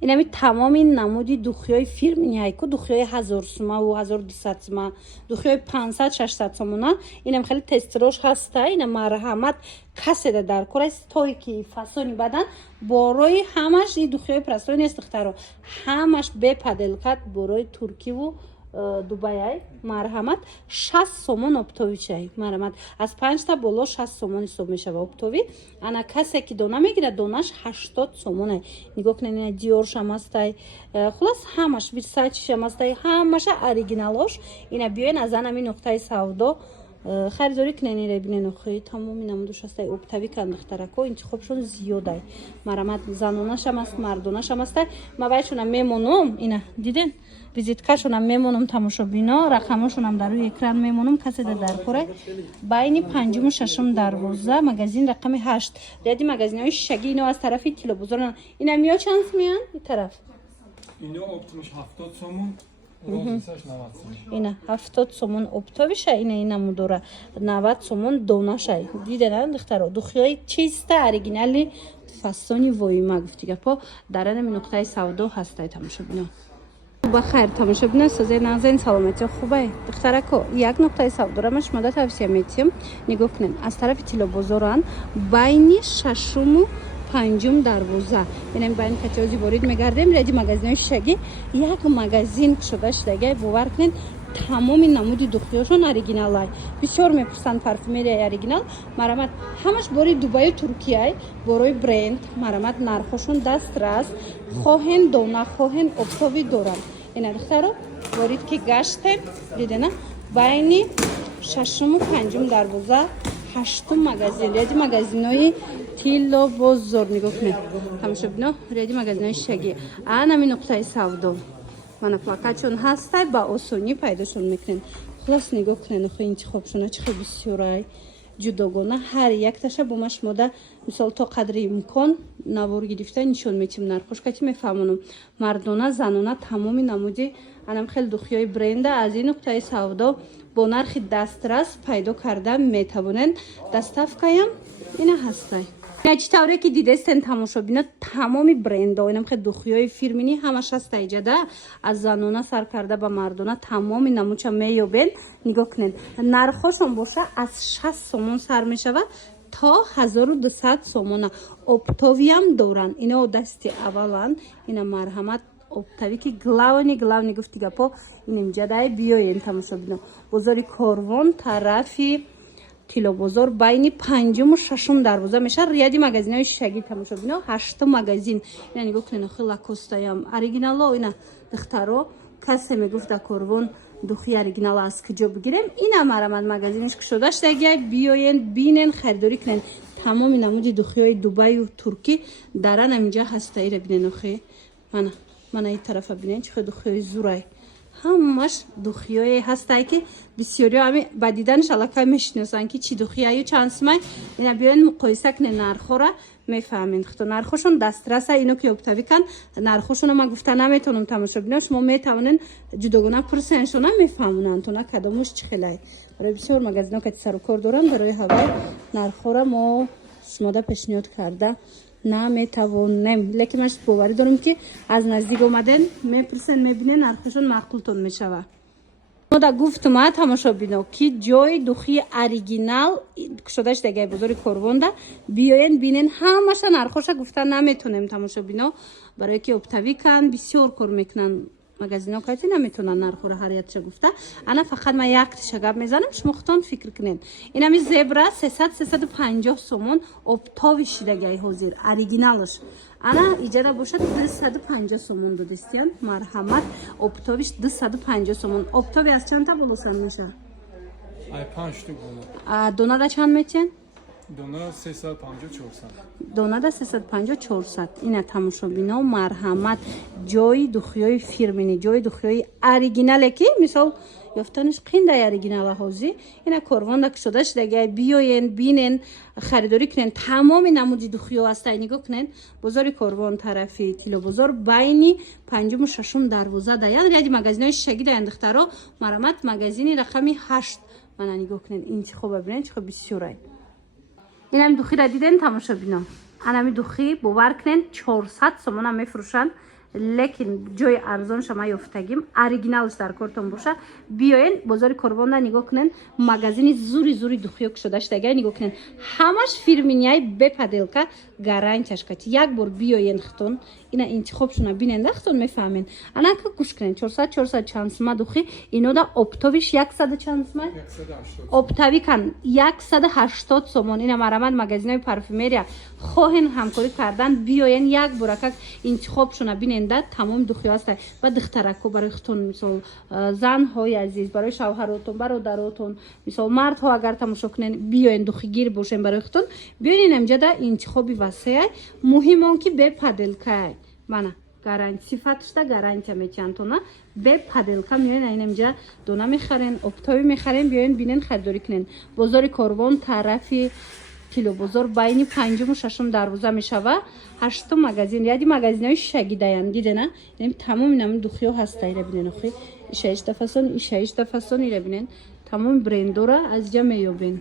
اینمی تمام این نمودی دوخیای فیرمینی هایکو دوخیای 1000 سومه و 1200 سومه دوخیای 500 600 سومه اینم خیلی تستروش هسته این مرحمت کسی در کره توی که فاسونی بدن باروی همش این دوخیای پرستوی نیست دخترو همش به پدلکت باروی ترکی و دبی مرحمت 60 سومون اپتوی چای مرحمت از 5 تا بالا 60 سومون حساب میشه اپتوی انا کسی که دونه میگیره دونش 80 سومونه نگاه کنین دیور شماستای خلاص همش ورساچ شماستای همش اوریجینالش اینا بیاین از همین نقطه سودا خریداری کنین رو ببینین خیلی تمامی نمودش هست اپتوی کن دخترکو انتخابشون زیاده مرحمت زنونش هم است مردونش هم است ما بایشون میمونم اینا دیدین ویزیتکاشون هم میمونم تماشا بینا رقمشون هم در روی اکران میمونم کسی در کره بین پنجم و ششم دروازه مغازین رقم 8 ریادی مغازین های شگی اینو از طرف تیلو بزرگن اینا میا چند میان این طرف اینو اپتومش 70 سومون اینا 70 سومون اپتویشه اینا مدوره 90 سومون دونشه دیدن دخترا دوخیای چیسته اوریجینالی فاسونی وایما گفتی گپا در این نقطه سودا هسته تماشا بینا بخیر تماشا بینه سازه نازنین سلامتی خوبه دخترکو یک نقطه سودا را مش مدت توصیه میتیم نگاه کنین از طرف تیلو بزرگان بین ششم و پنجم دروازه یعنی بین کتیازی وارد میگردیم ریادی مغازین شگی یک مغازین شده شده باور کنین تمام نمود دوخیاشون اوریجینال های بسیار میپرسن پارفومری اوریجینال مرامت همش باری دبی ترکیه باری برند مرامت نرخشون دست راست خواهن دونه خواهن اپتوی دورن این دخترو وارد که گشتیم دیدن بین ششم و پنجم دروازه هشتم مغازین ریادی مغازینای تیلو بزرگ نگاه کنید تماشا بینه ریادی مغازینای شگی آن همین نقطه سودا من فقط هسته با آسونی پیداشون میکنین خلاص نگاه کنین خو انتخابشون چه خیلی بسیارای جداگانه هر یک تاشه با مش ماده مثال تا قدری امکان نوار گرفته نشون میتیم نرخوش که میفهمونم مردانه زنانه تمامی نمودی انم خیلی دوخیای برنده از این نقطه سودا با نرخ دسترس پیدا کرده میتوانن دستافکایم اینا هسته چطوره که دیدستن تماشا بینه تمامی برندها اینم خیلی دوخیای فیرمینی همش هست ایجاده از زنانه سر کرده به مردانه تمامی نموچه میابین نگاه کنین نرخشون باشه از 60 سومون سر میشه تا 1200 سومونه اپتوی هم دورن اینا دستی اولان اینا مرحمت اپتوی که گلاونی گفتی گپا این اینجا دای بیاین تماشا بینه بزاری کاروان طرفی تیلو بزرگ بین پنجم و ششم دروازه میشه ریادی مغازین های شگی تماشا بینا 8 مغازین یعنی نگاه کنین خیلی لاکوسته هم اوریجینال اینا دخترو کسی میگفت کاروان دوخی اوریجینال از کجا بگیریم اینا مرامت مغازینش که شده شده بیاین بینن خریداری کنین تمام نمود دوخی های دبی و ترکی درن اینجا هسته ای رو بینن خیلی من این طرف بینن چه دوخی زورای همش دوخیای هسته که بسیاری همی با دیدنش علاقه میشناسن که چی دوخیایی چند سمه اینا بیاین مقایسه کنه نرخو را میفهمین خود نرخوشون دسترس اینو که اپتوی کن نرخوشون ما گفته نمیتونم تماشا ببینم شما میتونین جداگانه پرسنشون میفهمونن تو نه کدامش چه خیلی برای بسیار مغازینا که سر و کار دارن برای هوای نرخو را ما شما پیشنهاد کرده نمیتوانیم لیکن ماش باوری دارم که از نزدیک اومدن میپرسن میبینن نرخشون معقولتون میشوه ما دا گفتم ما تماشا بینو که جای دوخی اوریجینال شدهش دیگه بزرگ کاروان بیاین بینن همش نرخش گفتن نمیتونیم تماشا بینو برای که اپتوی کن بسیار کار میکنن مغازینا که نمیتونن نرخ رو حریت چه گفته انا فقط ما یک شگاب میزنم شما خودتون فکر کنین اینا می زبرا 350 سومون اپتوی شیدگی حاضر اوریجینالش انا ایجاد باشه 250 سومون دو دستیان مرحمت اپتویش 250 سومون اپتوی از چند تا بلوسن میشه ای 5 تا دونا دا چند میتین دونا 350 400 دونا دا 350 400 اینا تماشا بینا مرحمت جای دوخیای فیرمینی جای دوخیای اوریجینال که مثال یافتنش قینده اوریجینال هازی اینا کاروان دک شدهش دیگه بیاین بینن خریداری کنن تمام نمودی دوخیا هست نگاه کنن بازار کاروان طرفی تیلو بازار بینی پنجم و ششم دروازه داید ریادی مغازینای شگی داین دخترا مرحمت مغازینی رقمی 8 من نگاه کنن این چه خوب ببینن چه بسیاره این هم دوخی را دیدن تماشا بینم. این همی دوخی باور کنن 400 سومن هم میفروشن. лекин ҷои арзонша ма ёфтагим оригиналш дар кортон боша. Биёен бозори Корвонда нигоҳ кунен, магазини зури духиё шуда штага нигоҳ кунен. Ҳамаш фирминияи бепаделка гарантияш кати. Як бор биёен хитон ина интихобшуна бинен да хитон мефаҳмен. Анака гӯш кунен 400 чансма духи инода оптовиш 100 чансма 180. оптави кан 180 сомон. Ина марамад магазинои парфюмерия хоҳен ҳамкорӣ кардан биёен як боракак интихобшуна бинен да тамоми духиё аста ва духтараку барои хитон мисол занҳои азиз барои шавҳаротон бародаротон мисол мардҳо агар тамошо кунен биёен духигир бошен барои хитон биёен инамҷада интихоби васеъ муҳим он ки бепаделка мана гарантия сифатшда гарантия мечантона бепаделка миёен инамҷа дона мехарен оптови мехарен биёен бинен харидорӣ кунен. бозори Корвон тарафи кило бозор байни 5-ум 6-ум дарвоза мешава 8-ум магазин яди магазинои шагидаян дидена ин тамоми нами духиё ҳаста ира бинен охи ишаишта фасон ира бинен тамоми брендора аз ҷа меёбен.